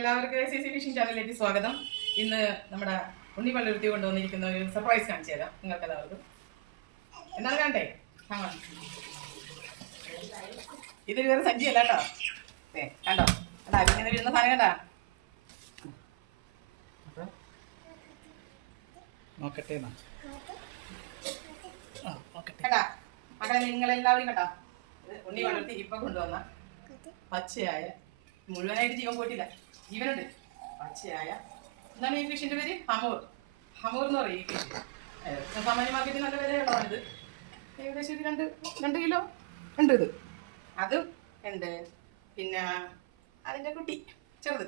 എല്ലാവർക്കും C C phishing ചാനലിലേക്ക് സ്വാഗതം. ഇന്ന് നമ്മുടെ ഉണ്ണി പള്ളിരുത്തി കൊണ്ടുവന്നിരിക്കുന്ന ഒരു സർപ്രൈസ് കാണിച്ചു തരാം. നിങ്ങൾക്ക് എല്ലാവർക്കും. എന്നാൽ കണ്ടേ ഇതൊരു ഇത് വേറെ സഞ്ചിയല്ല കേട്ടോ. ഏ കണ്ടോ? അതാ ഇങ്ങനെ വരുന്ന സാധനം കണ്ടാ? നോക്കട്ടെ കേട്ടാ മക്കളെ നിങ്ങളെല്ലാവരും കേട്ടോ ഉണ്ണി വളർത്തി ഇപ്പൊ കൊണ്ടുവന്ന പച്ചയായ മുഴുവനായിട്ട് ജീവൻ പോയിട്ടില്ല. ജീവനുണ്ട് പച്ചയായ എന്താണ് ഈ ഫിഷിന്റെ പേര്? ഹമൂർ. ഹമൂർ എന്ന് പറയും ഈ ഫിഷ് സാമാന്യ മാർക്കറ്റിൽ നല്ല ഇത് ഏകദേശം ഒരു രണ്ട് രണ്ട് കിലോ ഉണ്ട് ഇത്. അതും ഉണ്ട് പിന്നെ അതിന്റെ കുട്ടി ചെറുത്.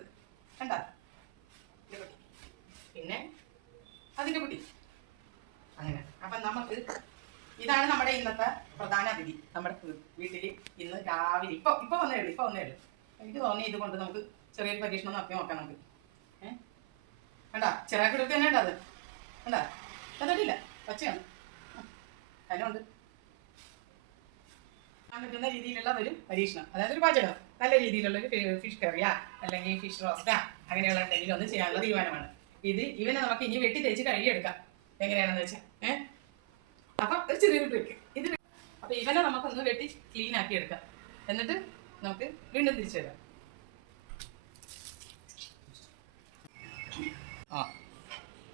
കണ്ട? കുട്ടി. പിന്നെ അതിന്റെ കുട്ടി. അങ്ങനെ. അപ്പം നമുക്ക് ഇതാണ് നമ്മുടെ ഇന്നത്തെ പ്രധാന അതിഥി. നമ്മുടെ വീട്ടിൽ ഇന്ന് രാവിലെ. ഇപ്പൊ ഇപ്പൊ വന്നേ ഉള്ളൂ ഇപ്പൊ വന്നേ ഉള്ളൂ. എനിക്ക് തോന്നി ഇതുകൊണ്ട് നമുക്ക് ചെറിയൊരു പരീക്ഷണം നടത്തി നോക്കാം നമുക്ക്. ഏഹ് വേണ്ട ചിറാക്കിടൊക്കെ തന്നെ അത്. കണ്ടാ? അതടിയില്ല പച്ചയാണ്. അതിനുണ്ട് പറ്റുന്ന രീതിയിലുള്ള ഒരു പരീക്ഷണം. അതായത് ഒരു പാചകം. നല്ല രീതിയിലുള്ള ഒരു ഫിഷ് കറിയാ അല്ലെങ്കിൽ ഫിഷ് റോസ്റ്റാ അങ്ങനെയുള്ള എന്തെങ്കിലും ഒന്ന് ചെയ്യാനുള്ള തീരുമാനമാണ്. ഇത് ഇവനെ നമുക്ക് ഇനി വെട്ടി തേച്ച് കഴുകിയെടുക്കാം. എങ്ങനെയാണെന്ന് വെച്ചാൽ ഏഹ് അപ്പൊ ഒരു ചെറിയൊരു ട്രിക്ക് ഇത് അപ്പൊ ഇവനെ നമുക്കൊന്ന് വെട്ടി ക്ലീൻ ആക്കി എടുക്കാം എന്നിട്ട് നമുക്ക് വീണ്ടും തിരിച്ചു വരാം.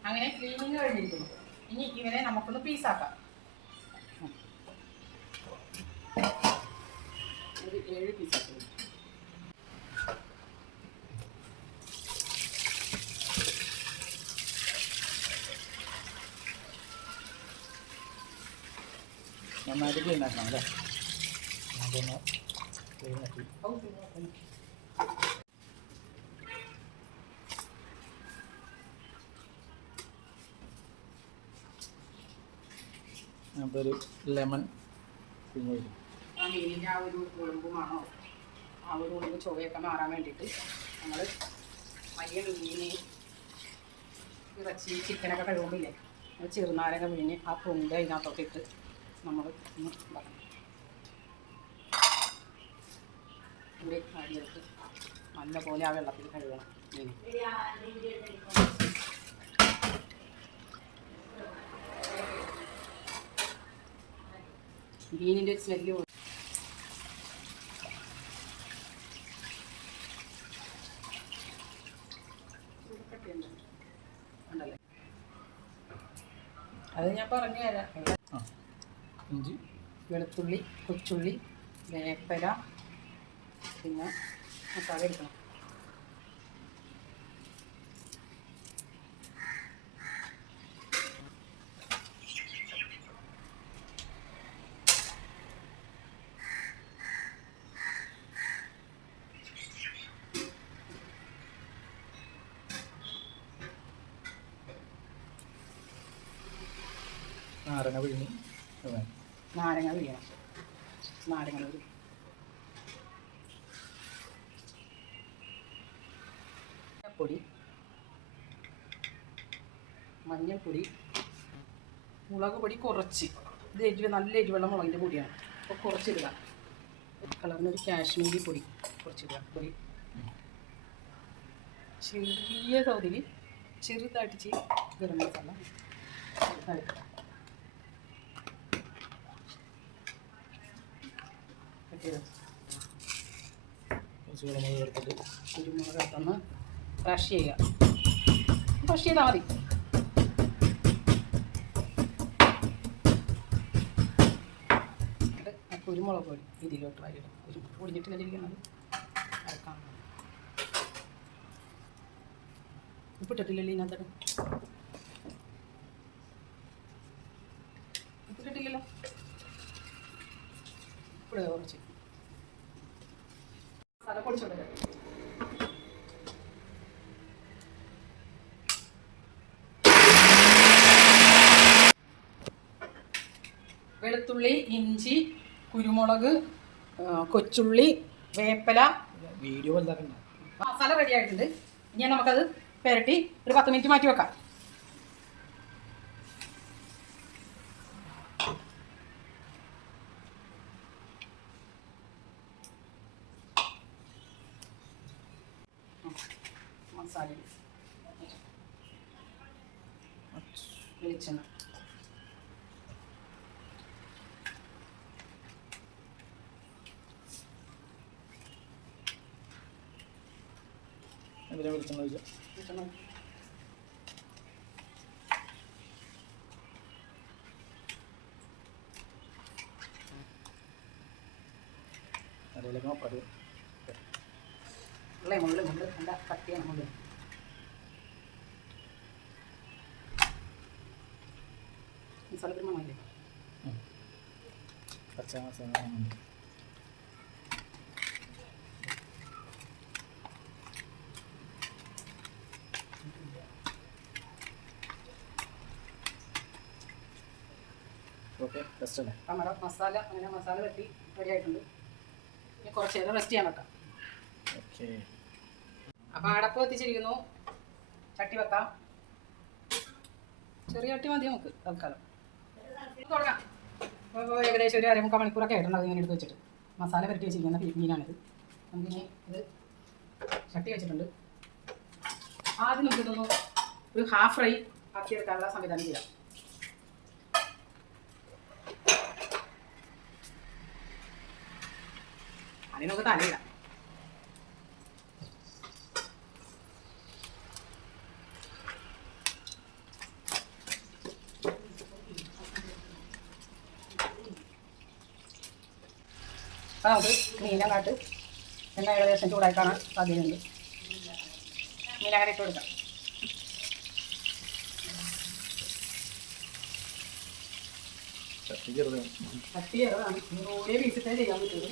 അങ്ങനെ ക്ലീനിങ് കഴിഞ്ഞിരിക്കുന്നു. ഇനി ഇവനെ നമുക്കൊന്ന് പീസാക്കാം ഒരു ഏഴ് പീസാക്കി നന്നായിട്ട് ക്ലീൻ ആക്കണം അല്ലേ? നമുക്കൊന്ന് ക്ലീൻ ആക്കി. നമുക്കൊരു ലെമൺ പിന്നെ ആ മീനിന്റെ ആ ഒരു ഒരു വേണ്ടിയിട്ട് നമ്മൾ വലിയ മീന് ചെറുനാരങ്ങ പിഴിഞ്ഞ് ആ പൊങ്ക് അതിനകത്തൊക്കെ ഇട്ട് നമ്മൾ ഒന്ന് അടിയെടുത്ത് നല്ലപോലെ ആ വെള്ളത്തിൽ കഴുകണം മീൻ മീനിന്റെ ഒരു സ്മെല്ല് ഉണ്ടല്ലേ അത് ഞാൻ പറഞ്ഞു തരാം. ഇഞ്ചി. വെളുത്തുള്ളി കൊച്ചുള്ളി വേപ്പര പിന്നെ മസാല എടുക്കണം നാരങ്ങ പിഴിഞ്ഞ് അതെ നാരങ്ങ പിഴിയണം നാരങ്ങ പൊടി. മഞ്ഞൾപ്പൊടി മുളക് പൊടി കുറച്ച്. ഇത് എരിവ് നല്ല എരിവുള്ള മുളകിന്റെ പൊടിയാണ്. അപ്പോൾ കുറച്ചിടുക. കളറിനൊരു കാശ്മീരി പൊടി കുറച്ചിടുക. പൊടി. ചെറിയ തോതിൽ ചെറുതായിട്ട് ചെയ്യും ഗരം മസാല ചെറുതായിട്ട് കുറച്ച് കുളമുളക് ചേർത്തിട്ട് കുരുമുളക് ഇട്ടൊന്ന് ക്രഷ് ചെയ്യുക ക്രഷ് ചെയ്താൽ മതി കുരുമുളക് പൊടി ഇതിലോട്ട് വരിയിടും കുരുമുളക് പൊടിഞ്ഞിട്ട് കണ്ടിരിക്കുന്നത് അരക്കാൻ ഉപ്പിട്ടിട്ടില്ലല്ലോ. ഇതിനകത്തോട്ട് ഉപ്പിട്ടിട്ടില്ലല്ലോ ഉപ്പിടുക കുറച്ച് മസാല പൊടിച്ചോണ്ടല്ലോ വെളുത്തുള്ളി ഇഞ്ചി കുരുമുളക് കൊച്ചുള്ളി വേപ്പല. വീഡിയോ മസാല റെഡി ആയിട്ടുണ്ട്. ഇനി നമുക്കത് പുരട്ടി ഒരു പത്ത് മിനിറ്റ് മാറ്റി വെക്കാം. മസാല വെളിച്ചെണ്ണ. വിളിച്ചെന്ന് ചോദിച്ചാൽ വെളിച്ചെണ്ണ അതിലേക്ക് മപ്പാട് ഉള്ള മസാല പിരിമ പച്ച മസാല ബെസ്റ്റ് അല്ലേ? നമ്മുടെ മസാല അങ്ങനെ മസാല വെട്ടി റെഡി ആയിട്ടുണ്ട്. ഇനി കുറച്ച് നേരം റെസ്റ്റ് ചെയ്യാൻ വെക്കാം. ഓക്കെ. അപ്പോൾ അടപ്പ് എത്തിച്ചിരിക്കുന്നു ചട്ടി വെക്കാം. ചെറിയ ചട്ടി മതി നമുക്ക് തൽക്കാലം. തുടങ്ങാം. അപ്പോൾ ഏകദേശം ഒരു അരമുക്കാൽ മണിക്കൂറൊക്കെ ആയിട്ടുണ്ട് ഇങ്ങനെ എടുത്ത് വെച്ചിട്ട്. മസാല പുരട്ടി വെച്ചിരിക്കുന്ന മീനാണിത്. നമുക്കിനി ഇത് ചട്ടി വെച്ചിട്ടുണ്ട്. ആദ്യം നമുക്കിതൊന്ന് ഒരു ഹാഫ് ഫ്രൈ ആക്കിയെടുക്കാനുള്ള സംവിധാനം ചെയ്യാം. അതിന് നമുക്ക് തലയിടാം നമുക്ക് മീനങ്ങാട്ട് എണ്ണ ഏകദേശം ചൂടായി കാണാൻ സാധ്യതയുണ്ട് മീനങ്ങനെ ഇട്ട് കൊടുക്കാം ചട്ടി ചെറുതാണ് ചട്ടി ചെറുതാണ് നൂറ് പീസിട്ടേ ചെയ്യാൻ പറ്റുള്ളൂ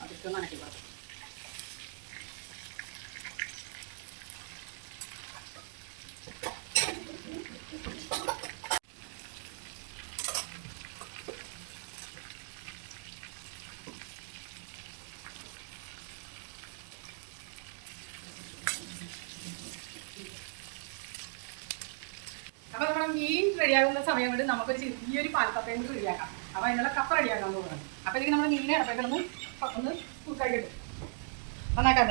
അതൊക്കെ നനക്കി കൊടുക്കും അപ്പൊ നമ്മുടെ മീൻ റെഡിയാകുന്ന സമയം കൊണ്ട് നമുക്കൊരു ചെറിയൊരു പാൽക്കപ്പയും കൂടി റെഡിയാക്കാം. അപ്പൊ അതിനുള്ള കപ്പ റെഡിയാക്കാൻ പോകുന്നത് അപ്പൊ ഇതിന് നമ്മൾ മീനെ അടപ്പേക്കൊന്ന് ഒന്ന് കുക്കായി കിട്ടും നന്നാക്കാൻ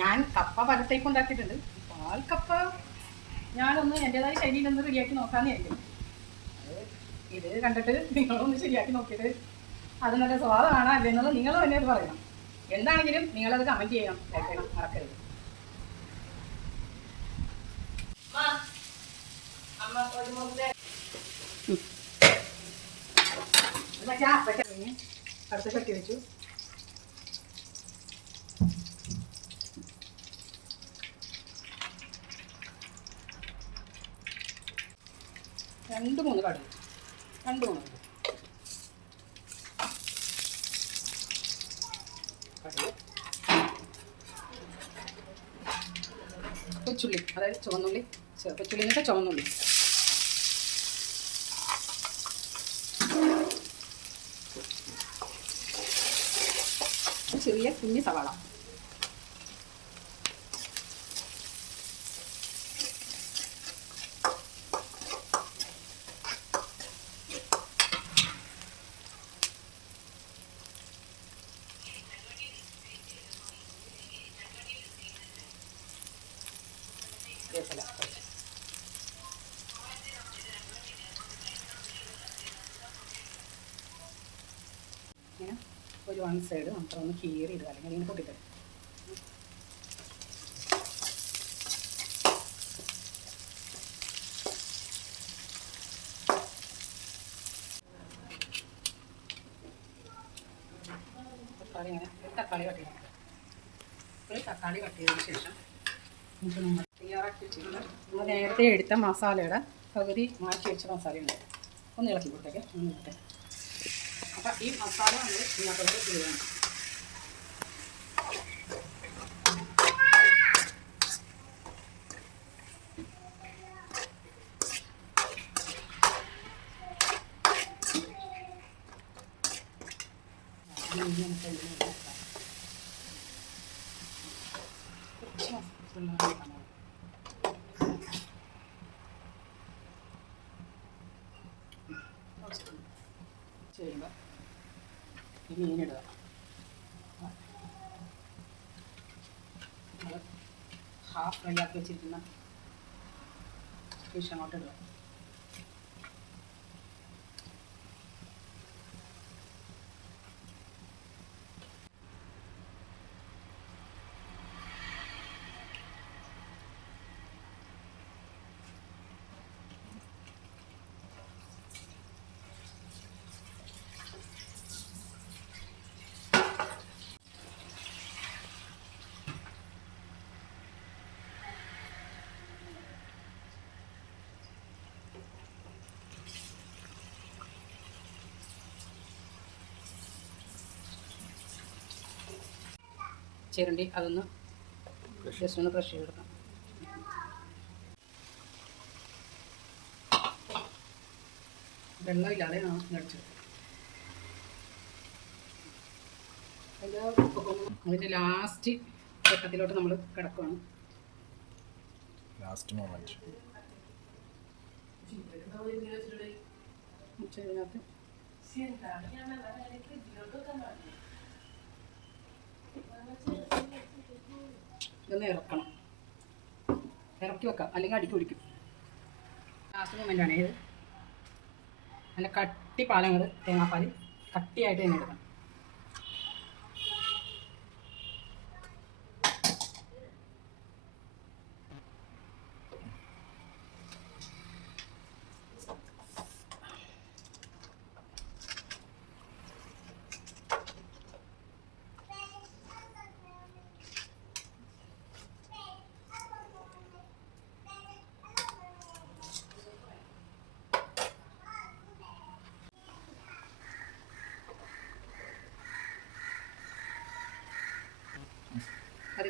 ഞാൻ കപ്പ പല ഉണ്ടാക്കിയിട്ടുണ്ട്. പാൽ കപ്പ ഞാനൊന്ന് എന്റെതായ ശൈലിയിലൊന്ന് റെഡിയാക്കി നോക്കാമെന്ന് വിചാരിക്കും ഇത് കണ്ടിട്ട് നിങ്ങളൊന്ന് ശരിയാക്കി നോക്കിയിട്ട് അത് നല്ല സ്വാദമാണ് അല്ലെന്നുള്ളത് നിങ്ങൾ തന്നെ അത് പറയണം. എന്താണെങ്കിലും നിങ്ങളത് കമന്റ് ചെയ്യണം. കേൾക്കണം മറക്കരുത്. അടുത്ത ചട്ടി വെച്ചു. രണ്ട് മൂന്ന് കടുക് രണ്ട് കടുക് കൊച്ചുള്ളി അതായത് ചുവന്നുള്ളി കൊച്ചുള്ളി എന്നിട്ട് ചുവന്നുള്ളി. ചെറിയ കുഞ്ഞ് സവാള. വേപ്പില ഇങ്ങനെ ഒരു വൺ സൈഡ് മാത്രം ഒന്ന് കീറി ഇടുക അല്ലെങ്കിൽ ഇങ്ങനെ പൊട്ടിത്തരും തക്കാളി ഇങ്ങനെ തക്കാളി ഒരു തക്കാളി കട്ട് ശേഷം നമുക്ക് നമ്മൾ തയ്യാറാക്കി നേരത്തെ എടുത്ത മസാലയുടെ പകുതി മാറ്റി വെച്ച മസാലയുണ്ട് ഒന്ന് ഇളക്കി കൊടുത്തേക്കെ. ഒന്ന് ഇട്ടേ അപ്പം ഈ മസാല നമ്മൾ ഇതിനകത്തോട്ട് ചെയ്യണം Thank you. ഹാഫ് ഫ്രൈ ആക്കി വെച്ചിരിക്കുന്ന ഫിഷ് അങ്ങോട്ട് ചിരണ്ടി അതൊന്ന് ജസ്റ്റ് ഒന്ന് ക്രഷ് ചെയ്തെടുക്കാം വെള്ളമില്ലാതെ നടിച്ചത് അതിന്റെ ലാസ്റ്റ് ഘട്ടത്തിലോട്ട് നമ്മൾ കിടക്കുകയാണ് ലാസ്റ്റ് മൊമെന്റ് ഇതിനകത്ത് ഇതൊന്ന് ഇറക്കണം. ഇറക്കി വെക്കാം. അല്ലെങ്കിൽ അടിക്ക് പിടിക്കും. ലാസ്റ്റ് മൊമെന്റ് ആണ് ഇത്. നല്ല കട്ടി പാലങ്ങൾ തേങ്ങാപ്പാൽ കട്ടിയായിട്ട് തന്നെ എടുക്കണം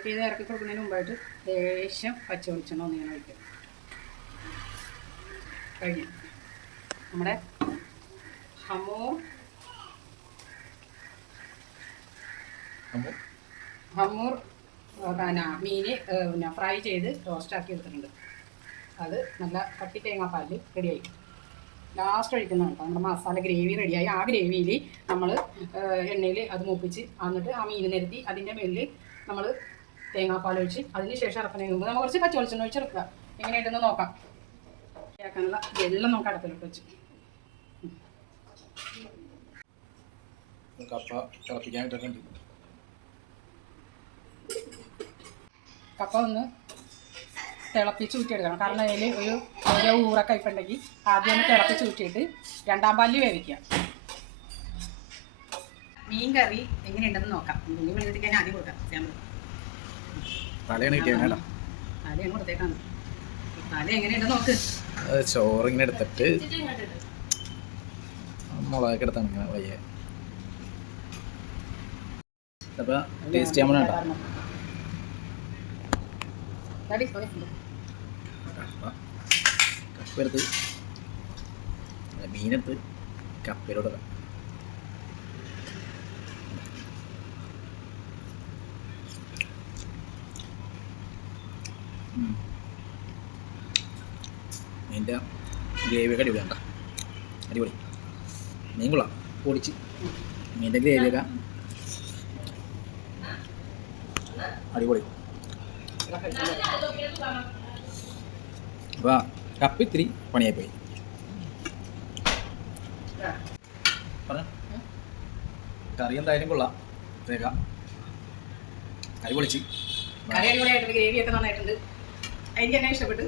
അതൊക്കെ ഇത് ഇറക്കി കൊടുക്കുന്നതിന് മുമ്പായിട്ട് ലേശം പച്ച വെളിച്ചെണ്ണ ഒന്ന് ഇങ്ങനെ ഒഴിക്കും. കഴിഞ്ഞു. നമ്മുടെ ഹമോ ഹമൂർ പിന്നെ മീൻ പിന്നെ ഫ്രൈ ചെയ്ത് റോസ്റ്റ് ആക്കി എടുത്തിട്ടുണ്ട്. അത് നല്ല കട്ടി തേങ്ങാ തേങ്ങാപ്പാലിൽ റെഡിയായി ലാസ്റ്റ് ഒഴിക്കുന്നതാണ് കേട്ടോ നമ്മുടെ മസാല ഗ്രേവി റെഡിയായി ആ ഗ്രേവിയിൽ നമ്മൾ എണ്ണയിൽ അത് മൂപ്പിച്ച് എന്നിട്ട് ആ മീൻ നിരത്തി അതിന്റെ മേലിൽ നമ്മൾ തേങ്ങാപ്പാൽ ഒഴിച്ച് അതിന് ശേഷം ഇറക്കുന്നതിന് മുമ്പ് നമ്മൾ കുറച്ച് പച്ച വെളിച്ചെണ്ണ ഒഴിച്ചെടുക്കുക എങ്ങനെയായിട്ടൊന്ന് നോക്കാം. ഇറക്കാനുള്ള വെള്ളം നമുക്ക് അടുപ്പിലോട്ട് വെച്ച്. കപ്പ കപ്പ ഒന്ന് തിളപ്പിച്ച് ഊറ്റിയെടുക്കണം. കാരണം അതിൽ ഒരു ഓരോ ഊറൊക്കെ ഉണ്ടെങ്കിൽ ആദ്യം ഒന്ന് തിളപ്പിച്ച് ഊറ്റിയിട്ട് രണ്ടാം പാലിൽ വേവിക്കുക. മീൻ കറി എങ്ങനെയുണ്ടെന്ന് നോക്കാം. മീൻ വെള്ളത്തിൽ ആദ്യം കൊടുക്കാം. സാമ്പിൾ തലയാണ് അത് ചോറിങ്ങനെ എടുത്തിട്ട് മുളകൊക്കെ എടുത്താണ് ഇങ്ങനെ വയ്യ. അപ്പോൾ ടേസ്റ്റ് ചെയ്യാൻ വേണ്ട. കപ്പ എടുത്ത് മീനെടുത്ത് കപ്പയിലോട്ട് മീന്റെ ഗ്രേവിയൊക്കെ അടിപൊളി കണ്ട? അടിപൊളി. മീൻ കൊള്ളാം പൊടിച്ച് മീന്റെ ഗ്രേവിയൊക്കെ അടിപൊളി. അപ്പോൾ കപ്പ് ഇത്തിരി പണിയായി പോയി കറി എന്തായാലും കൊള്ളാം. രേഖ. കറി പൊളിച്ച്. കറി അടിപൊളിയായിട്ടുണ്ട്. ഗ്രേവി ഒക്കെ നന്നായിട്ടുണ്ട് എനിക്ക് തന്നെ ഇഷ്ടപ്പെട്ടു.